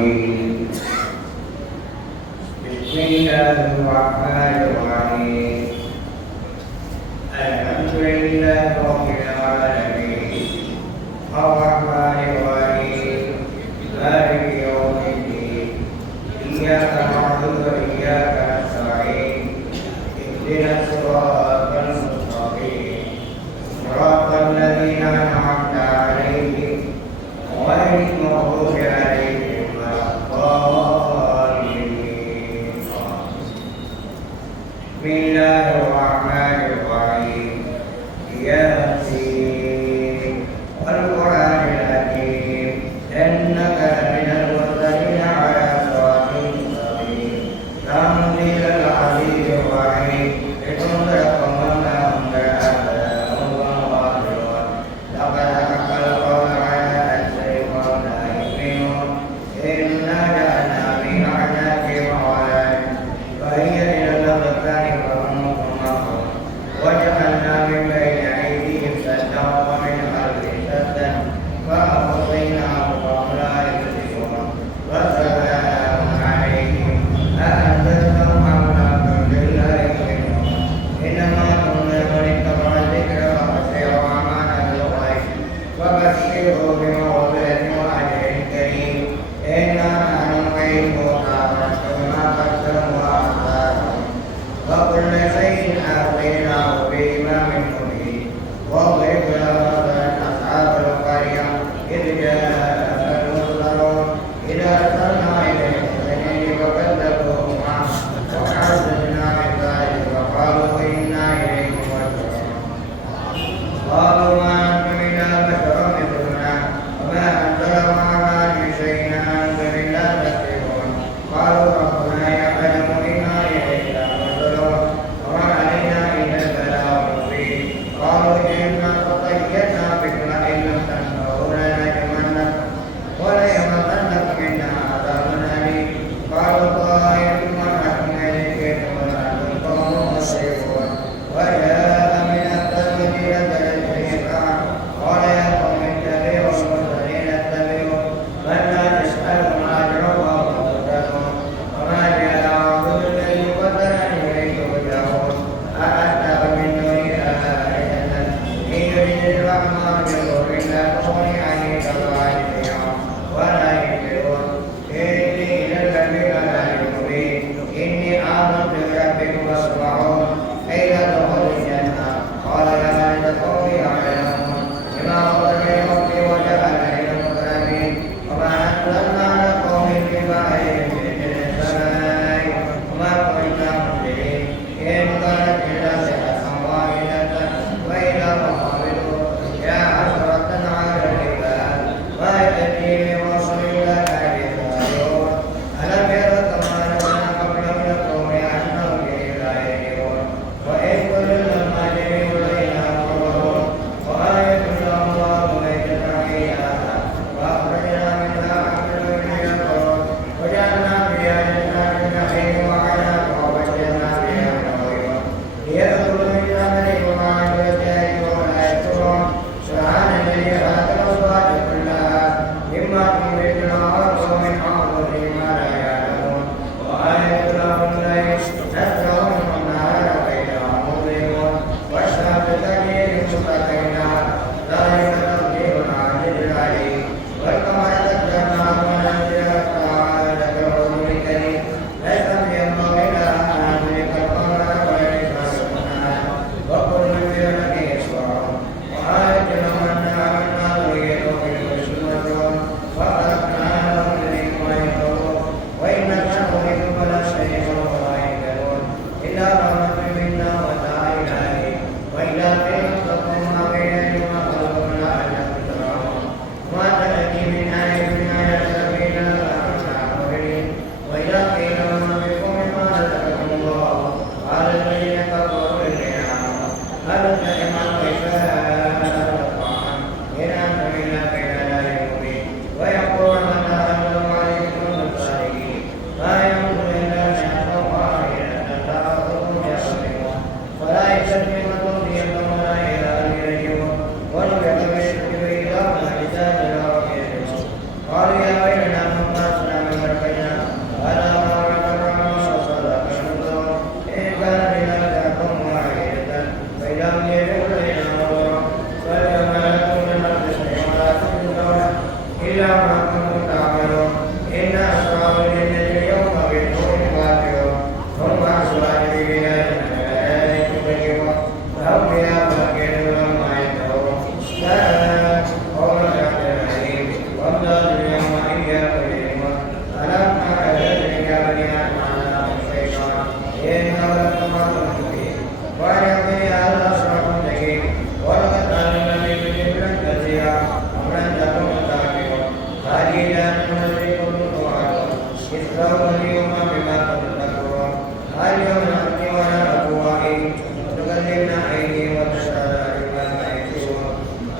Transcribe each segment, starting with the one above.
الرجيم بسم الله الرحمن الرحيم الحمد لله رب العالمين الرحمن الرحيم مالك يوم الدين إياك نعبد وإياك نستعين اهدنا الصراط المستقيم صراط الذين أنعمت عليهم غير المغضوب عليهم ولا الضالين. بسم الله الرحمن الرحيم ياسين والقرآن الحكيم إنك لمن المرسلين على صراط مستقيم تنزيل العزيز الرحيم لتنذر قوما ما أنزل آباءهم وغافلون لقد حق القول على أكثرهم لا يؤمنون إنا جعلنا في أعناقهم أغلالا فهي إلى الأذقان فهم مقمحون وجعلنا من بين أيديهم سدا ومن خلفهم سدا فأغطيناهم فهم لا يبصرون وسلام عليهم أأنذرتهم أم لم تنذر لا يؤمنون إنما تنذر من اتبع الذكر وخشي الرحمن بالغيب وبشره بمغفرة وأجر كريم إنا نحن نحيي الموتى ونكتب ما قدموا وآثارهم وكل شيء أحصيناه بإمام مبين واضرب لهم مثلا أصحاب القرية إذ جاءها المرسلون إذ أرسلنا إليهم اثنين فكذبوهما وعززنا من ذلك وقالوا إنا إليكم مرجعون قالوا ما أنتم إلا بشر مثلنا وما أنزل معنا من شيء أنتم إلا تكذبون قالوا ربنا يعلم إنا إليك لمرسلون وما علينا إلا البلاغ المبين قالوا إنا تطيرنا بكم إن لم تنتهوا لنرجمنكم إلا ما كنتم تعملون إن أصحاب الجنة اليوم بالنور كافرون هم أصحاب الجنة الملائكة لهم فيها فاكهة وما يدعون لا قول شعب العليم وامتاز اليوم إياكم ألم أعد إليك بني آدم على الشيطان إنه لكم عدو مبين وأن يقضي هذا صراط مستقيم ولقد علمنا من جبلا كثيرا أمرا لكم تعقلون قليلا نمسكم توعدون اصبروا اليوم بما كنتم تكفرون اليوم نأتي ولا أفواههم وتكلمنا أيديهم وتشهد أرجلنا يكسبون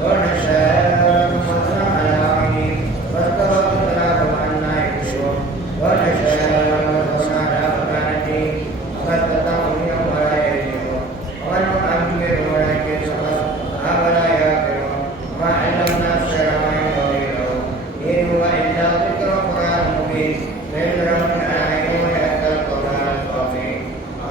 ونشاء نصرنا على أعينهم فاستبقوا لهم أنا يكسبون ونشاء نصرنا على مكانتهم فاستطاعوا اليوم ولا يجدون ومن نؤمر ولا يكسبون أفلا يعقلون ما علمنا الشرع ما ينبغي له إن هو إلا ذكر وقرآن مبين لينذر من العين ويهدى القرآن الفصيح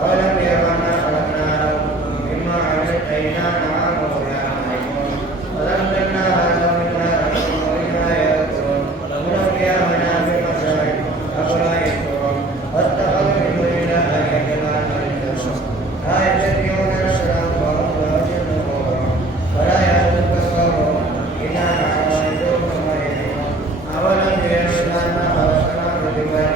أولم يروا أنا خلقنا لهم مما عملت أيدينا أنعاما ولا يعلمون وذكرناها لهم منها رحم ومنها يأكلون ولهم فيها منافع مشارب أفلا يشكرون واتخذوا من دون الله آلهة ما يعبدون لا يستطيعون نصرهم وهم لا ينصرون ولا يحزنك قولهم إنا نحن ننصركم وإليكم أولم يروا أنا خلقنا من جبال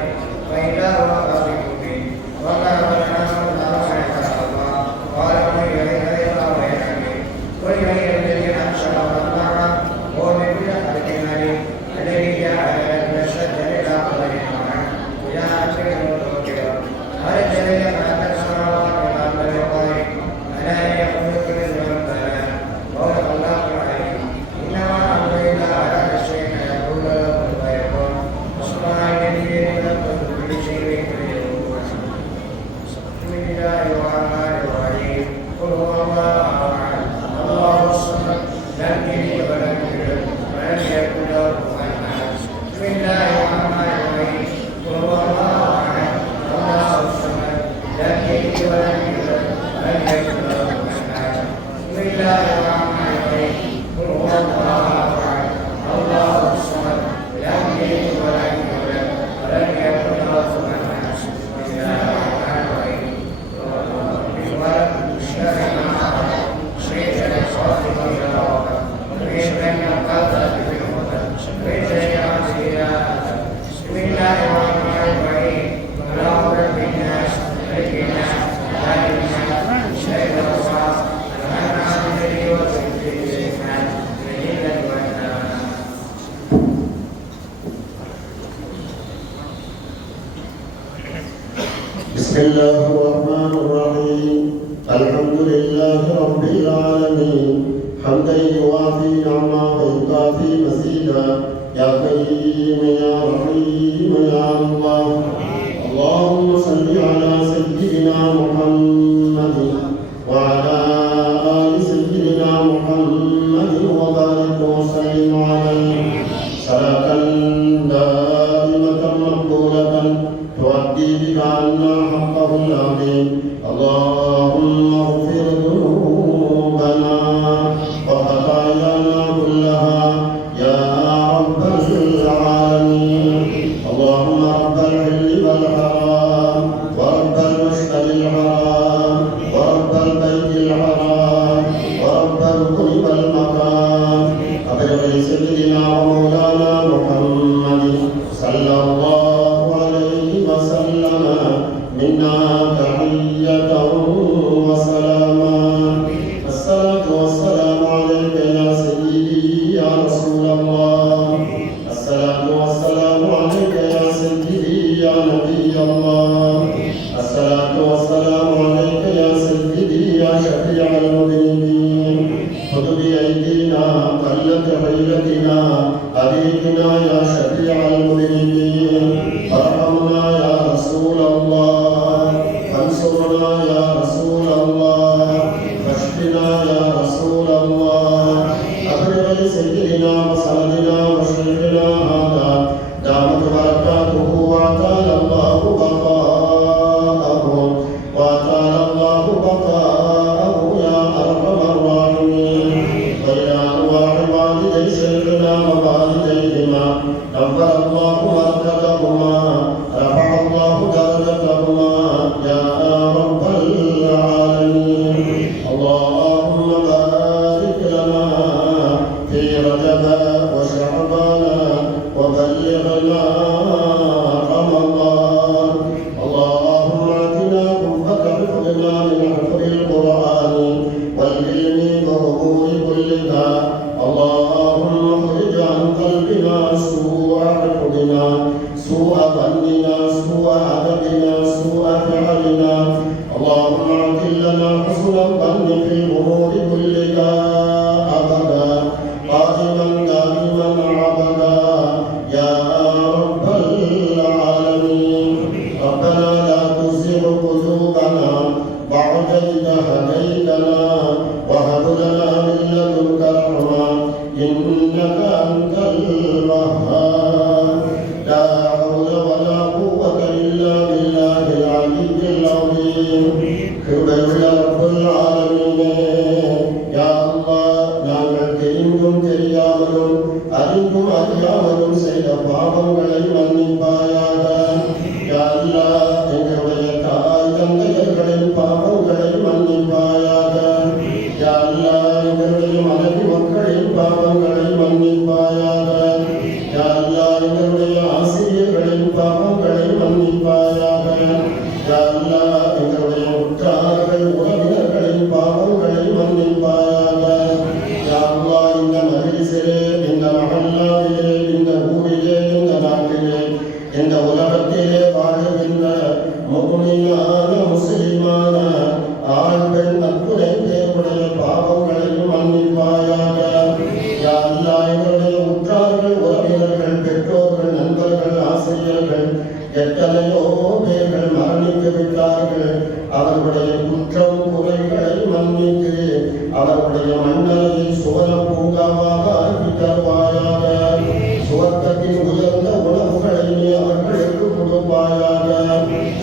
فإذا هو خافق به وضرب لنا الله سبحانه الله قال من يريد الله ويحميه قل يريد الذي أنشأ الله هو بكل خلق عليم الذي جعل لكم الشجر إلى قدر معين إلى آخر المتوكلون هل الذي خلق السماوات والأرض بقدر ألا يخلق مثلهم بلى وهو الله العليم إنما أمر إذا أراد الشيء أن يقول له كن فيكون سبحان الذي يتنفذ كل شيء بقدره بسم الله الرحمن الرحيم قل هو الله أحد الله الصمد لم يلد ولم يولد ولم يكن له كفوا أحد بسم الله الرحمن الرحيم قل هو الله أحد الله الصمد لم يلد ولم يولد ولم يكن له كفوا أحد بسم الله الرحمن الرحيم قل هو الله أحد الله الصمد لم يلد ولم يولد ولم يكن له كفوا أحد بسم الله الرحمن الرحيم بسم الله الرحمن الرحيم قل أعوذ برب الناس ملك الناس إله الناس شر الوسواس الخناس الذي يوسوس في الناس من الجنة والناس. بسم الله الرحمن الرحيم الحمد لله رب العالمين حمدا يوافي نعمه ويكافي مزيدا يا كريم يا رحيم يا الله اللهم صل على سيدنا محمد وعلى آل سيدنا محمد وبارك وسلم عليه صلاة دائمة مقبولة تؤدي بك عنا حقه العظيم اللهم اغفر ذنوبنا وخطايانا كلها يا رب العالمين اللهم رب الحل والحرام ورب المشهد الحرام ورب البيت الحرام ورب الركن والمقام أبلغ سيدنا ومولانا محمد صلى الله عليه وسلم منا تحية وسلاما الصلاة والسلام عليك يا سيدي يا رسول الله الصلاة والسلام عليك يا سيدي يا نبي الله الصلاة والسلام عليك يا سيدي يا شفيع المذنبين خذ بأيدينا قلت حيلتنا أريدنا يا شفيع المذنبين ارحمنا يا رسول الله فانصرنا يا رسول الله فاشفنا يا رسول الله أبلغ لسيدنا وسندنا وشيخنا هذا دامت بركاته وأطال الله بقاءه وأطال الله بقاءه يا أرحم الراحمين وإلى أرواح والدي شيخنا ووالديهما نور الله مركزهما رفع الله درجتهما يا رب العالمين. اللهم بارك لنا في رجب وشعبان وبلغنا رمضان. اللهم اتنا كفك حفظنا من حفظ القرآن والعلم وظهور كلها. اللهم اخرج عن قلبنا سوء حفظنا سوء ظننا سوء عددنا سوء فعلنا. اللهم اعطي لنا حسن الظن في الامور كلها ابدا قائما دائما عبدا يا رب العالمين. ربنا لا تزغ قلوبنا بعد إذ هديتنا وهب لنا من لدنك رحمة إنك أنت الوهاب. لا حول ولا قوة إلا بالله العلي العظيم. கிருபையுள்ள ரப்பல் ஆலமீனே, யா அல்லாஹ், நாங்கள் தெரிந்தும் தெரியாமலும் அறிந்தும் அறியாமலும் செய்த பாவங்களை மன்னிப்பாயாக. யா அல்லாஹ், எங்களுடைய தாய் தந்தையர்களின் பாவங்களை மன்னிப்பாயாக. யா அல்லாஹ், எங்களுடைய மனைவி மக்களின் பாவங்களை மன்னிப்பாயாக. யா அல்லாஹ், எங்களுடைய ஆசிரியர்களின் பாவங்களை மன்னிப்பாயாக. யா அல்லாஹ், எங்களுடைய உற்றார்கள் உறவினர்களின் பாவங்களை மன்னிப்பாயாக. யா அல்லாஹ், இந்த மஜ்லிஸிலே, இந்த மஹல்லாவிலே, இந்த ஊரிலே, இந்த நாட்டிலே, இந்த உலகத்திலே வாழுகின்ற முஃமினான முஸ்லிமான ஆண் பெண் அத்துணை பேருடைய பாவங்களையும் மன்னிப்பாயாக. யா அல்லாஹ், எங்களுடைய உற்றார்கள் உறவினர்கள் பெற்றோர்கள் நண்பர்கள் ஆசிரியர்கள் எத்தனையோ பேர்கள் மரணித்து விட்டார்கள். அவர்களுடைய குற்றம் குறைகளை மன்னித்து அவர்களுடைய மன்னரை சுவன பூங்காவாக ஆக்கி தருவாயாக. சுவர்க்கத்தின் உயர்ந்த உணவுகளை அவர்களுக்கு கொடுப்பாயாக.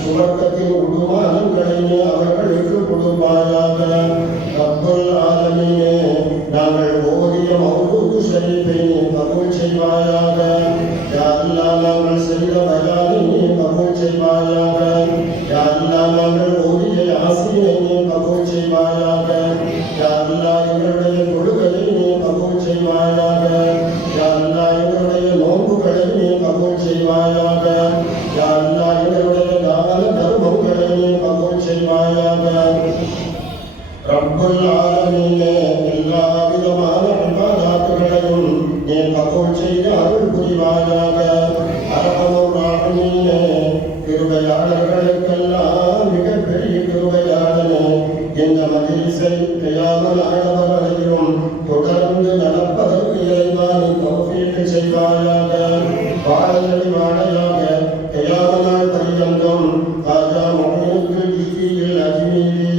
சுவர்க்கத்தின் உடுமானங்களை அவர்களுக்கு கொடுப்பாயாக. ரப்பல் ஆலமீனே, நாங்கள் ஓதிய மௌலூது ஷரீஃபை கபூல் செய்வாயாக. யா அல்லாஹ், நாங்கள் செய்த பயானை கபூல் செய்வாயாக. யா அல்லாஹ், நாங்கள் ஓதிய யாசீனை கபூல் செய்வாயாக. யா அல்லாஹ், எங்களுடைய தொழுகையை கபூல் செய்வாயாக. யா அல்லாஹ், எங்களுடைய நோன்புகளை கபூல் செய்வாயாக. யா அல்லாஹ், எங்களுடைய தான தர்மங்களை கபூல் செய்வாயாக. ரப்பல் ஆலமீனே, எல்லா விதமான இபாதத்துகளையும் நீ கபூல் செய்து அருள் புரிவாயாக. அர்ஹமர் ராஹீமீனே, கிருபையாளர்களுக்கெல்லாம் மிகப்பெரிய கிருபையாளனே, இந்த மஜ்லிஸை கியாமத் நாள் வரையிலும் தொடர்ந்து நடப்பதற்கு இறைவா நீ தௌஃபீக் செய்வாயாக. வாழையடி வாழையாக கியாமத் நாள் பரியந்தம் காஜா முஹீதுல் ஜிஸியில் அஜ்மீரி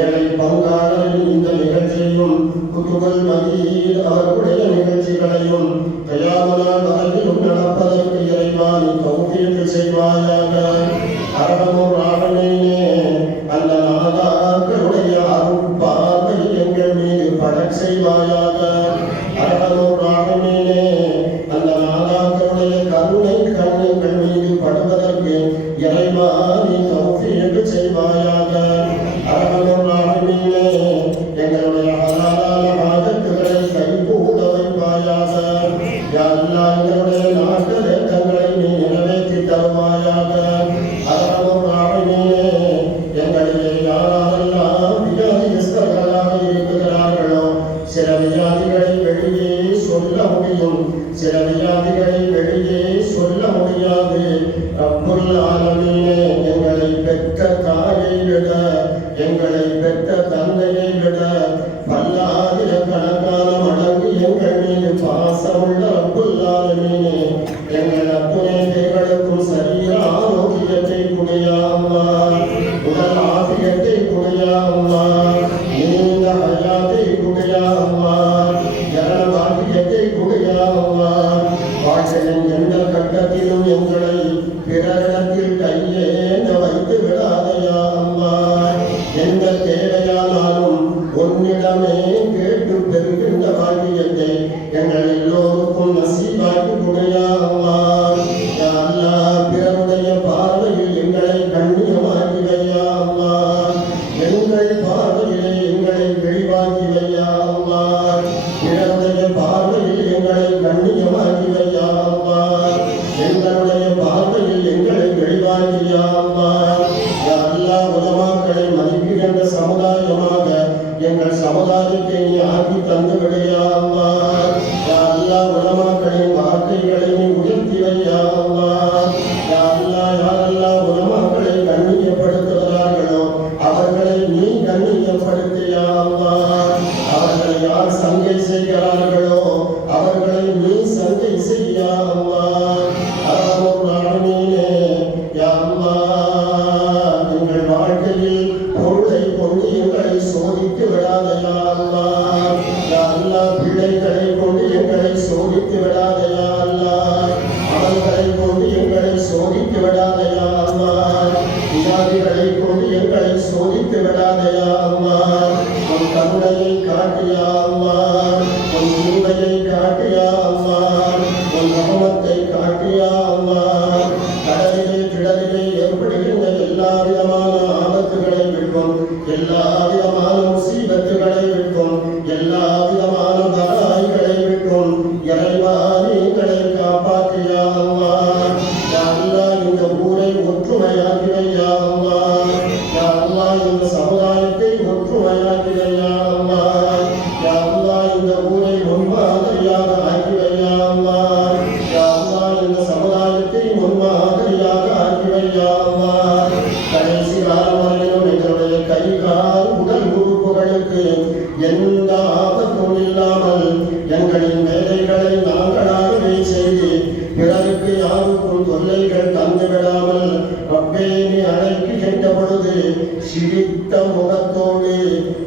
ஏழை பங்காளரின் இந்த நிகழ்ச்சியும் குதுபுல் மஜீத் அவர்களுடைய நிகழ்ச்சிகளையும் கியாமத் நாள் வரையிலும் நடப்பதற்கு இறைவா நீ தௌஃபீக் செய்வாயாக. அர்ஹமர் ராஹீமீனே, அந்த நாதாக்களுடைய அருள் பார்வை எங்கள் மீது படச் செய்வாயாக. அர்ஹமர் ராஹீமீனே, அந்த நாதாக்களுடைய கருணை கண்ணங்கள் மீது படுவதற்கு இறைவா நீ தௌஃபீக் செய்வாயாக. அர்ஹமர் ராஹீமீனே, எங்களுடைய ஹலாலான ஆதத்துகளை கைகூட வைப்பாயாக. யா அல்லாஹ், எங்களுடைய நாட்டு தேட்டங்களை நீ நிறைவேற்றி தருவாயாக. அர்ஹமர் ராஹீமீனே, எங்களிலே யாரெல்லாம் வியாதிகளாக இருக்கிறார்களோ, சில வியாதிகளை வெளியே சொல்ல முடியும், சில வியாதிகளை வெளியே சொல்ல முடியாது. ரப்புல் ஆலமீனே, எங்களை பெற்ற தாயை விட, எங்களை பெற்ற தந்தையை விட பல்லாயிரக்கணக்கான மடங்கு எங்கள் மீது பாசமுள்ள ரப்புல் ஆலமீனே, எங்கள் அத்துணை பேர்களுக்கும் சரீர ஆரோக்கியத்தை குடியா அல்லாஹ், உடல் ஆரோக்கியத்தை குடியா அல்லாஹ், நீண்ட ஹயாத்தை குடியா அல்லாஹ், ஜன பாக்கியத்தை குடியா அல்லாஹ். வாழ்க்கையின் எந்த கட்டத்திலும் எங்களை பிறரிடத்தில் கையேந்த வைத்து விடாதையா அல்லாஹ். எந்த தேவையானாலும் உன்னிடமே கேட்டு பெறுகின்ற பாக்கியத்தை எங்கள் எல்லோருக்கும் நசீபாக்கி குடியா அல்லாஹ். யா அல்லாஹ் அர்ஹமர் ராஹிமீனே யா அல்லாஹ் எங்கள் வாழ்க்கையில் பொருளை கொண்டு எங்களை சோதித்து விடாதே யா அல்லாஹ் யா அல்லாஹ் பிள்ளைகளை கொண்டு எங்களை சோதித்து விடாதே யா அல்லாஹ் அவர்களை கொண்டு எங்களை சோதித்து விடாதே யா அல்லாஹ் வியாதிகளை கொண்டு எங்களை சோதித்து விடாதே யா அல்லாஹ் உன் கருணையை காட்டு யா அல்லாஹ் உன் கிருபையை காட்டு யா அல்லாஹ் உன் ரஹமத்தை காட்டு யா அல்லாஹ் கடலிலே கிடலிலே ஏற்படுகின்ற எல்லா விதமான ஆபத்துகளை விட்டும் எல்லா விதமான முசீபத்துகளை விட்டும் எல்லா விதமான பலாய்களை விட்டும் இறைவா நீங்களை காப்பாற்று யா அல்லாஹ் யா அல்லாஹ் இந்த ஊரை ஒற்றுமையாக்கி வை யா அல்லாஹ் யா அல்லாஹ் இந்த சமுதாயத்தை ஒற்றுமையாக்கி வை யா அல்லாஹ் யா அல்லாஹ் இந்த ஊரை முன்மாதிரியாக ஆக்கி வை யா அல்லாஹ் யா அல்லாஹ் இந்த சமுதாயத்தை முன்மாதிரியாக ஆக்கி வை யா அல்லாஹ் கடைசி காலம் வரையிலும் எங்களுடைய கை கால் உடல் உறுப்புகளுக்கு எந்த ஆபத்தும் இல்லாமல் எங்களின் வேலைகளை நாங்களாகவே செய்து பிறருக்கு யாருக்கும் தொல்லைகள் தந்துவிடாமல் ரப்பே நீ அழைக்கின்ற பொழுது சிரித்த முகத்தோடு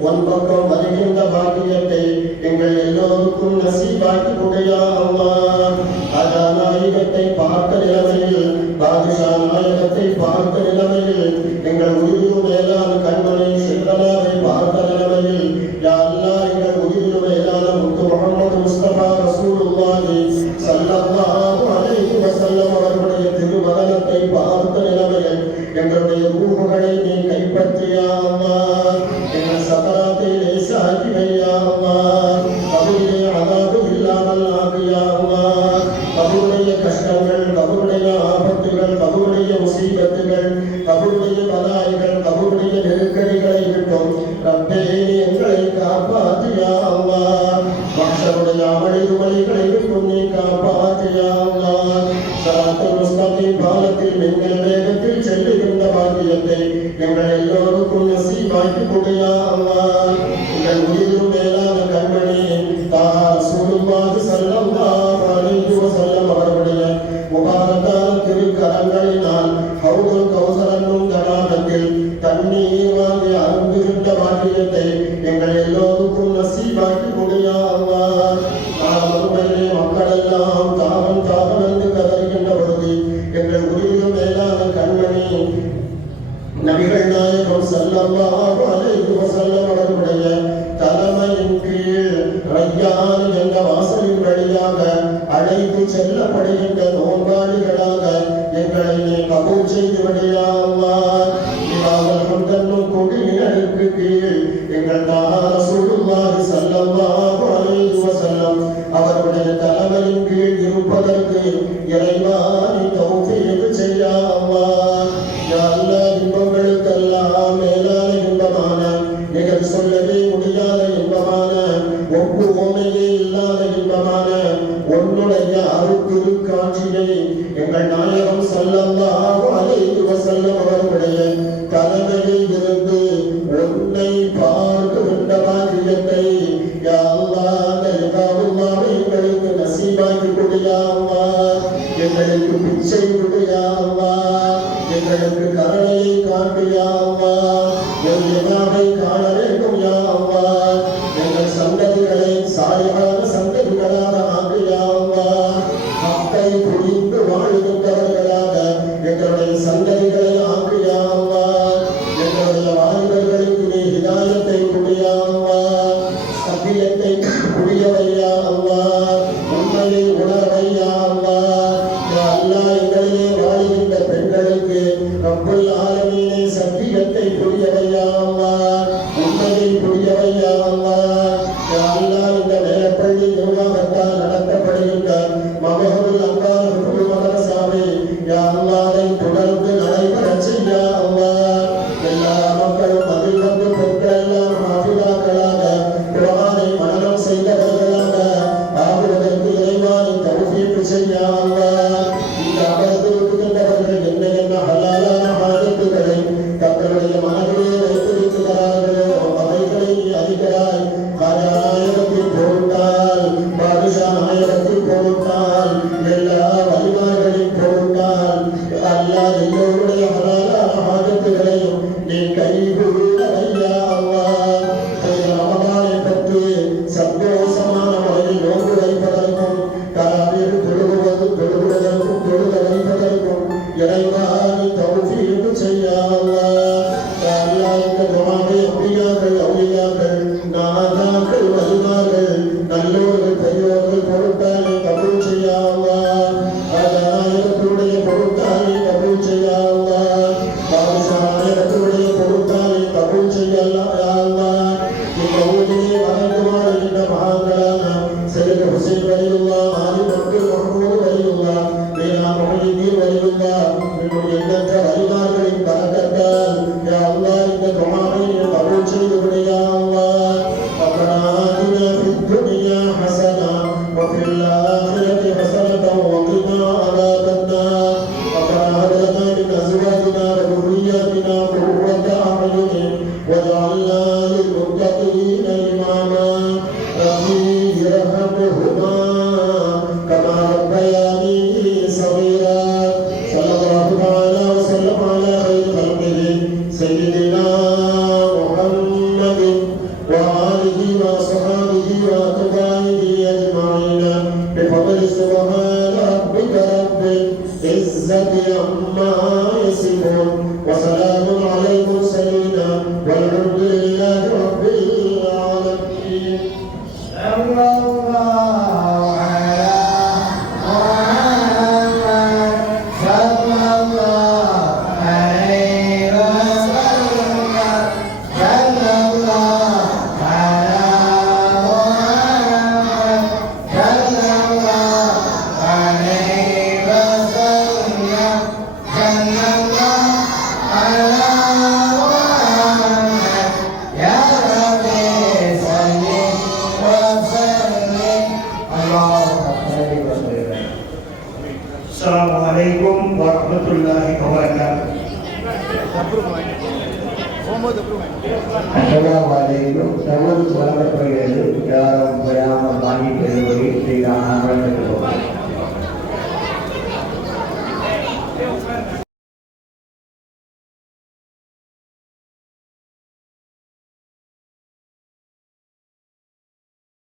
உன் பக்கம் வருகின்ற பாக்கியத்தை எங்கள் எல்லோருக்கும் நசீபாக்கி கொடையா அல்லாஹ் கதாநாயகத்தை பார்த்த நிலைமையில் பாதுஷா நாயகத்தை பார்த்த நிலைமையில் எங்கள் உயிரிலும் மேலான கண்மணி சித்தனாவை பார்த்த நிலைமையில் யா அல்லாஹ் எங்கள் உயிரிலும் மேலான முத்து முஹம்மது முஸ்தபா ரசூலுல்லாஹி ஸல்லல்லாஹு அலைஹி வஸல்லம் அவர்களுடைய திருமகனத்தை பார்த்த நிலைமையில் எங்களுடைய ரூஹுகளை நீ கைப்பற்றியா அல்லாஹ் எங்கள் சக்கராத்தை லேசாக்கி வையா அல்லாஹ் கபரிலே அதாபு இல்லாமல் ஆக்கியா அல்லாஹ் கபருடைய கஷ்டங்கள் கபருடைய ஆபத்துகள் கபருடைய முசீபத்துகள் கபருடைய பலாய்கள் கபருடைய நெருக்கடிகளை விட்டும் ரப்பே நீ எங்களை காப்பாற்றியா அல்லாஹ் மக்சருடைய அமளிதுமளிகளை விட்டும் நீ காப்பாற்றியா அல்லாஹ் ஸலாத்துல் முஸ்தகீம் பாலத்தில் மின்னல் வேகத்தில் செல்லுகின்ற பாக்கியத்தை எங்கள் எல்லோருக்கும் நசீபாக்கி கொடையா அல்லாஹ் எங்கள் உயிரும் மேலான கண்மணி தாஹா ரசூலுல்லாஹி ஸல்லல்லாஹு அலைஹி வஸல்லம் அவர்களுடைய முபாரக்கான திருக்கரங்களினால் ஹவுதுல் கௌசர் என்னும் தடாகத்தில் தண்ணீர் வாங்கி அருந்துகின்ற பாக்கியத்தை எங்கள் எல்லோருக்கும் நசீபாக்கி கொடையா அல்லாஹ் மறுமையிலே மக்கள் எல்லாம் தாகம் தாகம் என்று கதறுகின்ற பொழுது எங்கள் உயிரும் மேலான கண்மணி நபிகள் நாயகம் ஸல்லல்லாஹு அலைஹி வஸல்லம் அவர்களுடைய தலைமையின் கீழ் ரய்யான் என்ற வாசலின் வழியாக அழைத்து செல்லப்படுகின்ற நோன்பாளிகளாக எங்களை நீ கபூல் செய்து விடையா அல்லாஹ் இமாமல் ஹம்தன்னும் கொடியினருக்கு கீழ் எங்கள் தாஹா ரசூலுல்லாஹி ஸல்லல்லாஹு அலைஹி வஸல்லம் அவர்களுடைய தலைமையின் கீழ் இருப்பதற்கு இறைவா நீ தௌஃபீக் செய்யா அல்லாஹ் யா அல்லாஹ் இன்பங்களுக்கெல்லாம் மேலான இன்பமான நிகழ் சொல்லவே முடியாத இன்பமான ஒப்புமையே இல்லாத இன்பமான உன்னுடைய அருள் காட்சியை எங்கள் நாயகம் ஸல்லல்லாஹு அலைஹி வஸல்லம் அவர்களுடைய தலைமையில் இருந்து உன்னை பார்க்கின்ற பாக்கியத்தை யா அல்லாஹ் யகாவுல்லாஹ் எங்களுக்கு நசீபாக்கி கொடையா அல்லாஹ் எங்களுக்கு பிச்சை கொடையா அல்லாஹ் எங்களுக்கு கருணையை காட்டு யா அல்லாஹ் எங்களை காண வேண்டும் யா அல்லாஹ் எங்கள் சந்ததிகளை சாலிஹான சந்ததிகளாக ஆக்கு யா அல்லாஹ் ஹக்கை புரிந்து வாழுகின்றவர்களாக எங்களுடைய சந்ததிகளை ஆக்கு யா அல்லாஹ் எங்களுடைய வாலிபர்களுக்கு நீ ஹிதாயத்தை கொடு யா அல்லாஹ் சத்தியத்தை புரிய வை யா அல்லாஹ் உண்மையை உணர வை யா அல்லாஹ் யா அல்லாஹ் எங்களிலே வாழுகின்ற பெண்களுக்கு ரப்புல் ஆலமீனே சத்தியத்தை புரிய வை யா அல்லாஹ் உண்மையை புரிய வை யா அல்லாஹ் யா அல்லாஹ் இந்த மேலப்பள்ளி நிர்வாகத்தால் நடத்தப்படுகின்ற மகபுல் அன்வார் ஹுஃபுல் மதரசாவை யா அல்லாஹ் அதை தொடர்ந்து நடைபெறச் செய்ய யா அல்லாஹ் எல்லா மக்களும் அதில் வந்து பெண்கள் எல்லாம் ஹாஃபிதாக்களாக குர்ஆனை மனனம் செய்தவர்களாக ஆகுவதற்கு இறைவன் தௌஃபீக் செய்ய யா அல்லாஹ் இந்த அமர்ந்திருக்கின்றவர்கள் என்ன ஹலாலான ஆதத்துகளை தங்களுடைய மனதிலே வைத்திருக்கிறார்களோ அவைகளை நீ அறிகிறாய் நாயகத்தை பொருட்டால் பாதுஷா நாயகத்தை பொருட்டால் எல்லா Assalamualaikum warahmatullahi wabarakatuh. Assalamualaikum. Selamat berapa pergi? Dalam berapa banyak